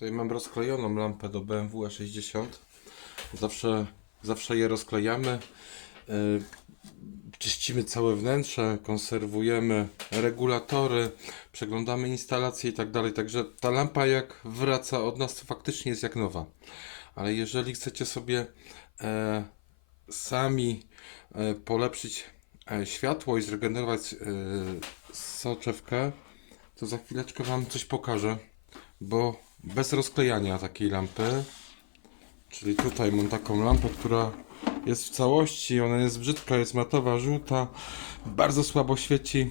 Tutaj mam rozklejoną lampę do BMW E60. Zawsze, zawsze je rozklejamy. Yy, Czyścimy całe wnętrze, konserwujemy regulatory, przeglądamy instalacje i tak dalej. Także ta lampa jak wraca od nas to faktycznie jest jak nowa. Ale jeżeli chcecie sobie e, sami e, polepszyć e, światło i zregenerować e, soczewkę, to za chwileczkę Wam coś pokażę, bo bez rozklejania takiej lampy, czyli tutaj mam taką lampę, która jest w całości, ona jest brzydka, jest matowa, żółta, bardzo słabo świeci.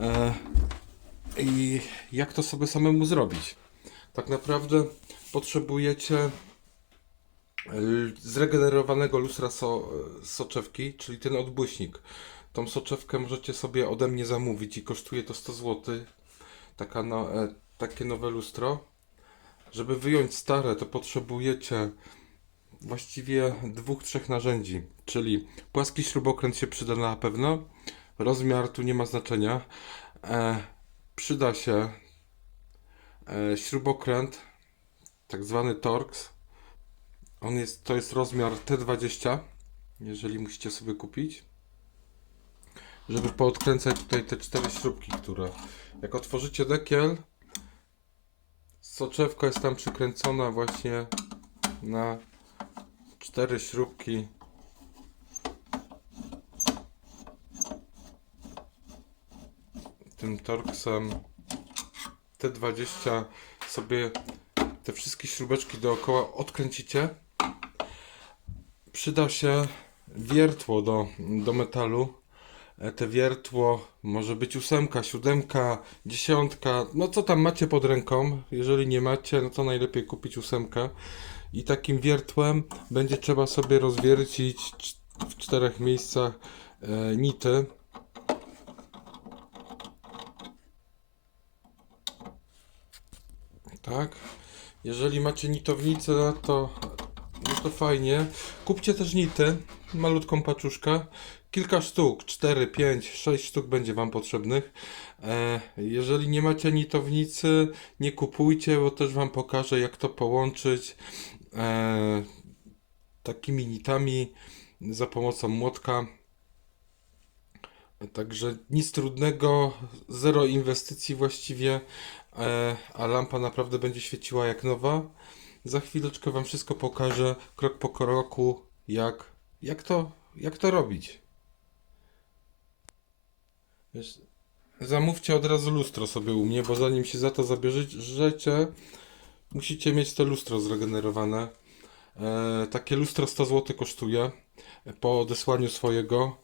E, I jak to sobie samemu zrobić? Tak naprawdę potrzebujecie l- zregenerowanego lustra so, soczewki, czyli ten odbłyśnik. Tą soczewkę możecie sobie ode mnie zamówić i kosztuje to 100 zł. Taka no, e, takie nowe lustro. Żeby wyjąć stare, to potrzebujecie właściwie dwóch, trzech narzędzi. Czyli płaski śrubokręt się przyda na pewno. Rozmiar tu nie ma znaczenia. E, przyda się e, śrubokręt, tak zwany Torx. On jest, to jest rozmiar T20, jeżeli musicie sobie kupić. Żeby poodkręcać tutaj te cztery śrubki, które jak otworzycie dekiel, soczewka jest tam przykręcona właśnie na cztery śrubki. Tym Torxem T20 sobie te wszystkie śrubeczki dookoła odkręcicie. Przyda się wiertło do, do metalu. E, Te wiertło może być ósemka, siódemka, dziesiątka. No co tam macie pod ręką? Jeżeli nie macie, no to najlepiej kupić ósemkę. I takim wiertłem będzie trzeba sobie rozwiercić w czterech miejscach e, nity. Tak. Jeżeli macie nitownicę, to, no to fajnie. Kupcie też nity, malutką paczuszkę. Kilka sztuk, 4, 5, 6 sztuk będzie Wam potrzebnych. E, jeżeli nie macie nitownicy, nie kupujcie, bo też Wam pokażę, jak to połączyć e, takimi nitami za pomocą młotka. Także nic trudnego, zero inwestycji właściwie, e, a lampa naprawdę będzie świeciła jak nowa. Za chwileczkę Wam wszystko pokażę krok po kroku, jak, jak, to, jak to robić. Wiesz, zamówcie od razu lustro sobie u mnie, bo zanim się za to zabierzecie, musicie mieć to lustro zregenerowane. E, takie lustro 100 zł kosztuje po odesłaniu swojego.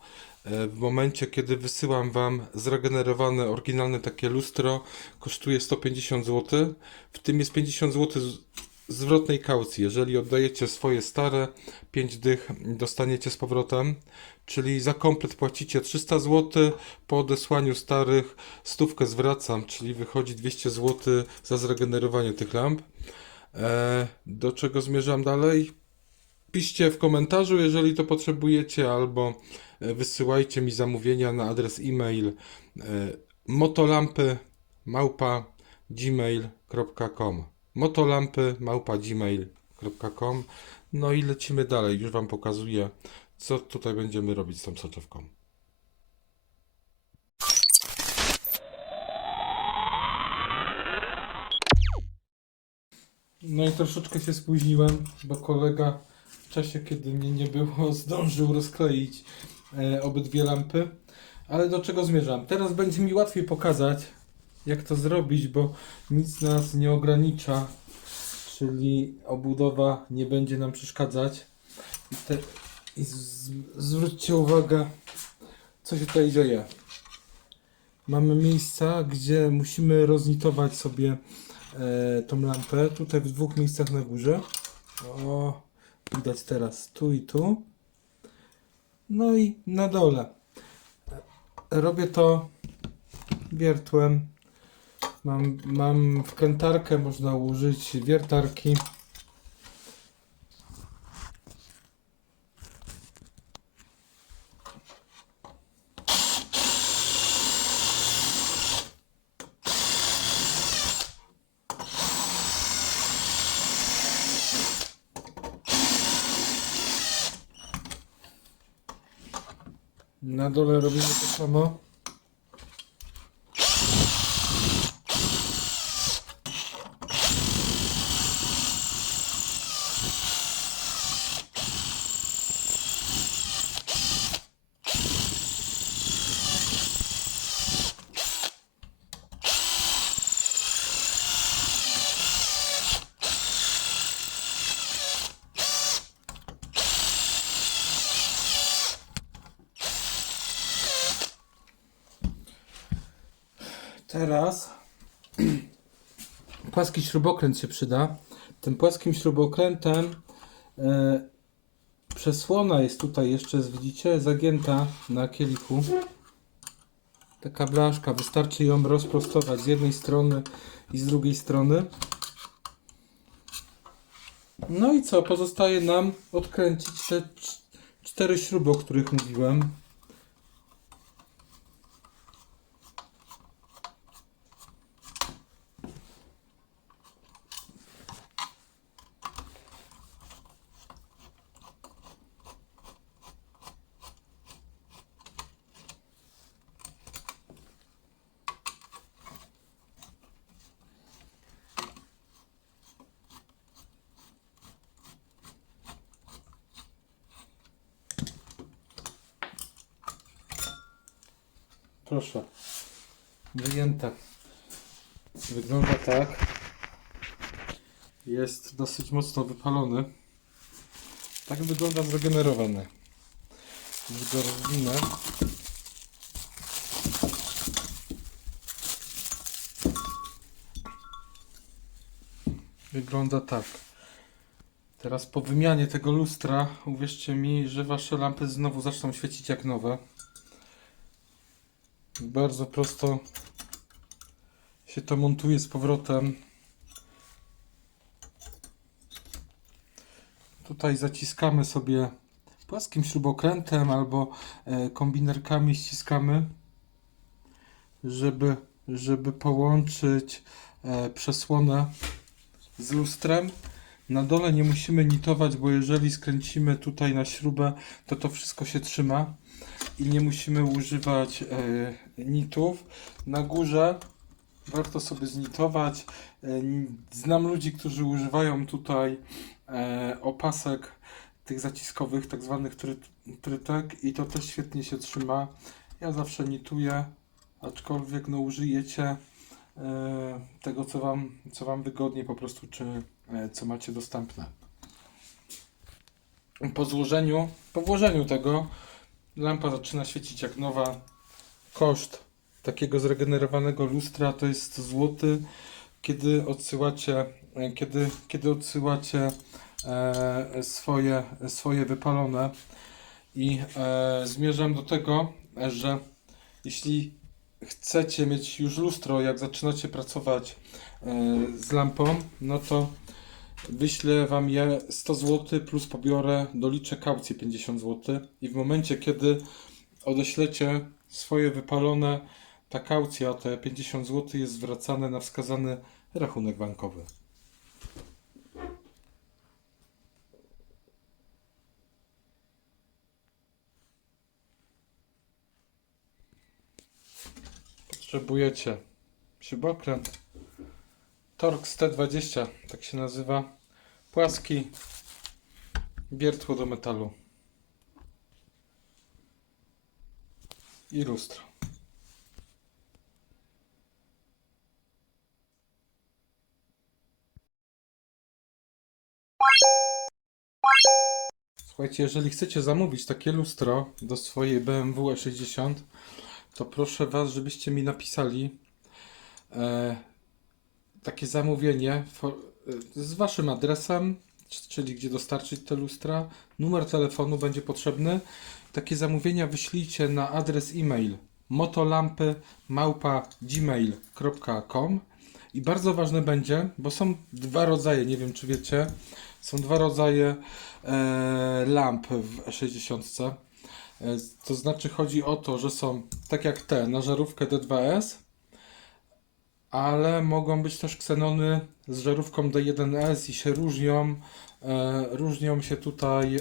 E, w momencie, kiedy wysyłam Wam zregenerowane, oryginalne takie lustro, kosztuje 150 zł. W tym jest 50 zł zwrotnej kaucji. Jeżeli oddajecie swoje stare, 5 dych dostaniecie z powrotem. Czyli za komplet płacicie 300 zł, po odesłaniu starych stówkę zwracam, czyli wychodzi 200 zł za zregenerowanie tych lamp. E, do czego zmierzam dalej? Piszcie w komentarzu, jeżeli to potrzebujecie, albo e, wysyłajcie mi zamówienia na adres e-mail e, motolampy małpa gmail.com motolampy małpa gmail.com No i lecimy dalej, już Wam pokazuję, co tutaj będziemy robić z tą soczewką. No i troszeczkę się spóźniłem, bo kolega w czasie, kiedy mnie nie było, zdążył rozkleić e, obydwie lampy. Ale do czego zmierzam? Teraz będzie mi łatwiej pokazać, jak to zrobić, bo nic nas nie ogranicza, czyli obudowa nie będzie nam przeszkadzać. I, te, i zwróćcie uwagę, co się tutaj dzieje. Mamy miejsca, gdzie musimy roznitować sobie e, tą lampę. Tutaj w dwóch miejscach na górze. O, widać teraz tu i tu. No i na dole. Robię to wiertłem. Mam, mam wkrętarkę, można użyć wiertarki. Na dole robimy to samo. Teraz płaski śrubokręt się przyda. Tym płaskim śrubokrętem e, przesłona jest tutaj jeszcze, widzicie, zagięta na kielichu. Taka blaszka, wystarczy ją rozprostować z jednej strony i z drugiej strony. No i co? Pozostaje nam odkręcić te cz- cztery śruby, o których mówiłem. Proszę. Wyjęte. Wygląda tak. Jest dosyć mocno wypalony. Tak wygląda zregenerowany. Już go rozwinę. Wygląda tak. Teraz po wymianie tego lustra, uwierzcie mi, że wasze lampy znowu zaczną świecić jak nowe. Bardzo prosto się to montuje z powrotem. Tutaj zaciskamy sobie płaskim śrubokrętem albo e, kombinerkami ściskamy, żeby, żeby połączyć e, przesłonę z lustrem. Na dole nie musimy nitować, bo jeżeli skręcimy tutaj na śrubę, to to wszystko się trzyma i nie musimy używać e, nitów. Na górze warto sobie znitować. E, znam ludzi, którzy używają tutaj e, opasek tych zaciskowych, tak zwanych try, trytek i to też świetnie się trzyma. Ja zawsze nituję, aczkolwiek no użyjecie tego, co wam, co wam wygodnie po prostu, czy co macie dostępne. Po złożeniu, po włożeniu tego Lampa zaczyna świecić jak nowa. Koszt takiego zregenerowanego lustra to jest złoty. Kiedy odsyłacie, e, kiedy, kiedy odsyłacie e, swoje, swoje wypalone i e, zmierzam do tego, że jeśli chcecie mieć już lustro, jak zaczynacie pracować e, z lampą, no to Wyślę Wam je 100 zł plus pobiorę, doliczę kaucję 50 zł i w momencie, kiedy odeślecie swoje wypalone, ta kaucja, te 50 zł jest zwracane na wskazany rachunek bankowy. Potrzebujecie śrubokręt, Torx T20, tak się nazywa. Płaski wiertło do metalu. I lustro. Słuchajcie, jeżeli chcecie zamówić takie lustro do swojej BMW E60, to proszę Was, żebyście mi napisali e, takie zamówienie fo- z waszym adresem, czyli gdzie dostarczyć te lustra. Numer telefonu będzie potrzebny. Takie zamówienia wyślijcie na adres e-mail motolampy małpa gmail.com i bardzo ważne będzie, bo są dwa rodzaje, nie wiem czy wiecie, są dwa rodzaje e, lamp w E60. E, to znaczy chodzi o to, że są tak jak te na żarówkę D2S, ale mogą być też ksenony z żarówką D1S i się różnią e, różnią się tutaj e,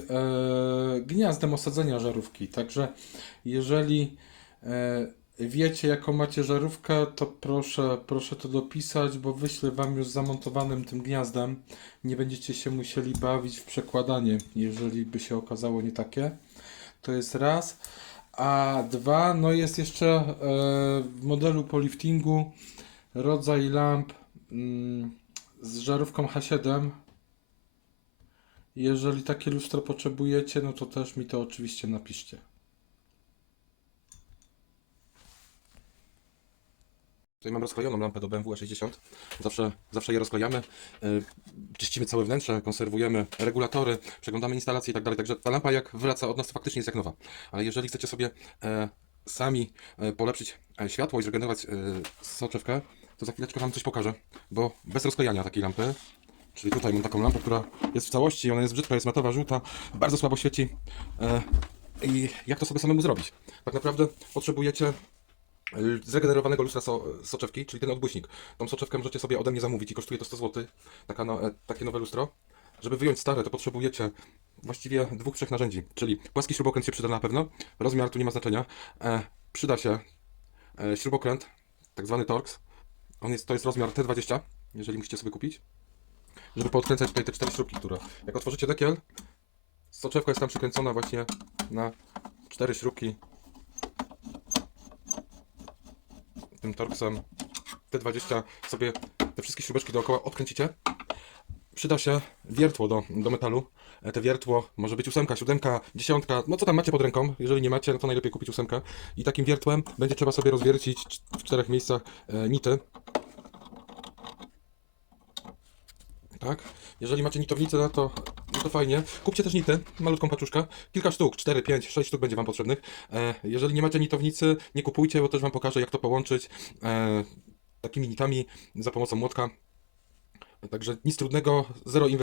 gniazdem osadzenia żarówki. Także jeżeli e, wiecie, jaką macie żarówkę, to proszę, proszę to dopisać, bo wyślę Wam już zamontowanym tym gniazdem. Nie będziecie się musieli bawić w przekładanie, jeżeli by się okazało nie takie. To jest raz. A dwa, no jest jeszcze e, w modelu po liftingu rodzaj lamp mm, z żarówką H7. Jeżeli takie lustro potrzebujecie, no to też mi to oczywiście napiszcie. Tutaj mam rozklejoną lampę do BMW 60. Zawsze, zawsze je rozklejamy. Yy, czyścimy całe wnętrze, konserwujemy regulatory, przeglądamy instalacje i tak dalej. Także ta lampa jak wraca od nas to faktycznie jest jak nowa. Ale jeżeli chcecie sobie e, sami e, polepszyć e, światło i zregenerować soczewkę, to za chwileczkę Wam coś pokażę. Bo bez rozklejania takiej lampy, czyli tutaj mam taką lampę, która jest w całości, ona jest brzydka, jest matowa, żółta, bardzo słabo świeci. E, I jak to sobie samemu zrobić? Tak naprawdę potrzebujecie zregenerowanego lustra so, soczewki, czyli ten odbłyśnik. Tą soczewkę możecie sobie ode mnie zamówić i kosztuje to 100 zł, taka no, e, takie nowe lustro. Żeby wyjąć stare, to potrzebujecie właściwie dwóch, trzech narzędzi, czyli płaski śrubokręt się przyda na pewno, rozmiar tu nie ma znaczenia. E, przyda się e, śrubokręt, tak zwany Torx. On jest, to jest rozmiar T20, jeżeli musicie sobie kupić. Żeby podkręcać tutaj te cztery śrubki, które jak otworzycie dekiel, soczewka jest tam przykręcona właśnie na cztery śrubki tym Torxem T20 sobie te wszystkie śrubeczki dookoła odkręcicie. Przyda się wiertło do, do metalu. E, Te wiertło może być ósemka, siódemka, dziesiątka, no co tam macie pod ręką. Jeżeli nie macie, no to najlepiej kupić ósemkę. I takim wiertłem będzie trzeba sobie rozwiercić w czterech miejscach e, nity. Tak. Jeżeli macie nitownicę, no to, no to fajnie. Kupcie też nity, malutką paczuszkę. Kilka sztuk, 4, 5, 6 sztuk będzie Wam potrzebnych. E, jeżeli nie macie nitownicy, nie kupujcie, bo też Wam pokażę, jak to połączyć e, takimi nitami za pomocą młotka. Także nic trudnego, zero inwestycji.